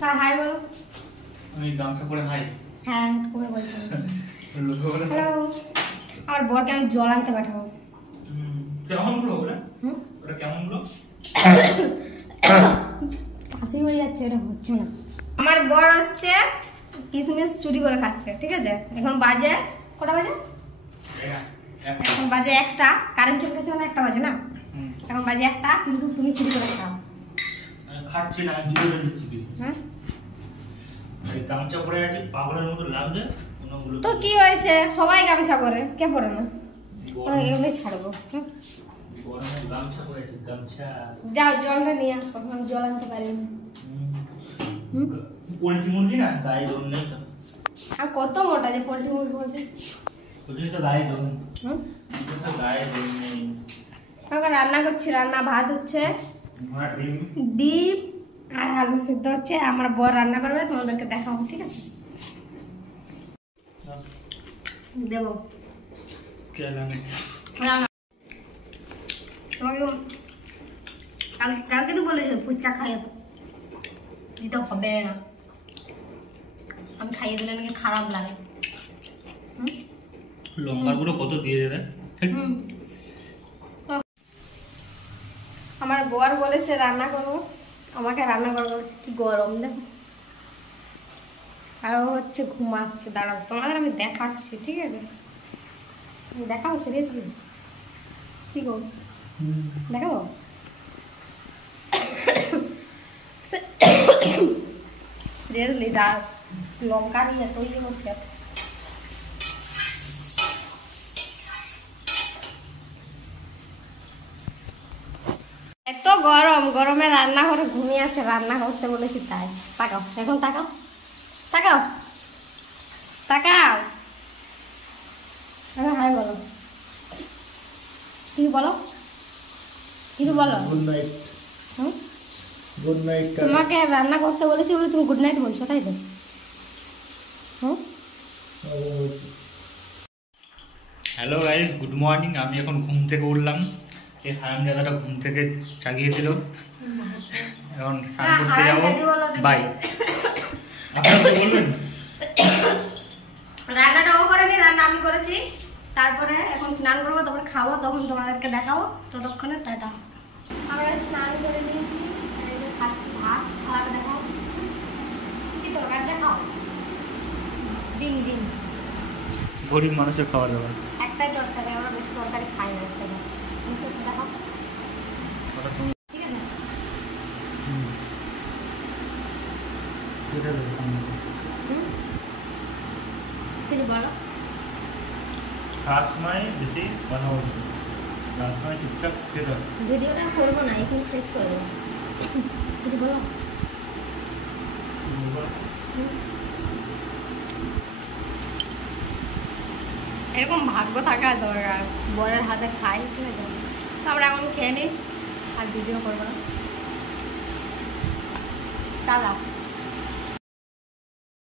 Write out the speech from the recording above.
হ্যাঁ হাই বলো। আমি গামছা পরে হাই। হ্যাঁ করে বলছি। হ্যালো। আর বরকে আমি জল আনতে পাঠাবো। কেমন গুলো ওরা? ওটা কেমন গুলো? কাশি হয়ে যাচ্ছে, এটা হচ্ছে না। আমার বর হচ্ছে কিশমিশ চুরি করে খাচ্ছে, ঠিক আছে? এখন বাজে কটা বাজে? এখন বাজে 1টা। কারেন্ট চলে গেছে মানে 1টা বাজে না? এখন বাজে 1টা, কিন্তু তুমি চুরি করে খাও। খাচ্ছি না, দিয়ে দিচ্ছি কি? হ্যাঁ? এই গামছা পরে আছে, পাগলের মতো লাগছে। তো কি হয়েছে? সবাই গামছা পরে, কে পরে না? এগুলোই ছাড়বো। গরমে গামছা পরে আছে, গামছা। যাও জলটা নিয়ে আসো, আমি জল আনতে পারি না। পোল্ট্রি মুরগি না, গায়ে জল নেই তো। আর কত মোটা যে পোল্ট্রি মুরগি বলছে? বলছি তো গায়ে জল নেই। তো গায়ে জল নেই। আমাকে রান্না করছি, রান্না ভাত হচ্ছে, ডিম আর আলু সিদ্ধ হচ্ছে। আমার বর রান্না করবে, তোমাদেরকে দেখাবো, ঠিক আছে? দেবো তোমাকে। কালকে তো বলেছো ফুচকা খাইয়ে দিতে হবে না, আমি খাইয়ে দিলে নাকি খারাপ লাগে। লঙ্কার গুঁড়ো কত দিয়ে দেবে? আমার বর বলেছে রান্না করবো, আমাকে রান্না করবো। কি গরম দেখো। আর ও হচ্ছে ঘুমাচ্ছে। দাঁড়াও, তোমাদের আমি দেখাচ্ছি, ঠিক আছে? দেখাবো সিরিয়াসলি? কি করবো দেখাবো? সিরিয়াসলি লঙ্কা দিয়ে এত ইয়ে হচ্ছে। এত গরম, গরমে রান্না করে ঘুমিয়ে আছে। রান্না করতে বলেছি তাই। তাকাও এখন, তাকাও তাকাও তাকাও। হাই বলো, কিছু বলো, কিছু বলো। Good night. Good night. তোমাকে রান্না করতে বলেছি বলে তুমি গুড নাইট বলছো, তাই তো? Hello guys, good morning. আমি এখন ঘুম থেকে উঠলাম। এই হারামজাদাটা ঘুম থেকে জাগিয়েছিল। এখন স্নান করতে যাবো। বাই। আপনারা কি বলবেন? রান্নাটা ও করেনি, রান্না আমি করেছি। তারপরে এখন স্নান করবো, তখন খাবো, তখন তোমাদেরকে দেখাবো। ততক্ষণে টাটা। আমরা স্নান করে নিয়েছি, খাচ্ছি ভাত। খাওয়াটা দেখাও, কি তরকারি দেখাও? ডিম। ডিম গরিব মানুষের খাবার দাবার। একটাই তরকারি, আমরা বেশি তরকারি খাই না। একটাই দেখাও, ঠিক আছে? কিছু বলো। খাওয়ার সময় বেশি কথা বলবো, খাওয়ার সময় চুপচাপ খেতে হবে। ভিডিওটা করবো না, এখানে শেষ করে দেবো। কিছু বলো। এরকম ভাগ্য থাকা দরকার, বরের হাতে খাই, ঠিক আছে? তো আমরা এখন খেয়ে নিই, আর ভিডিও করবো না। দাদা।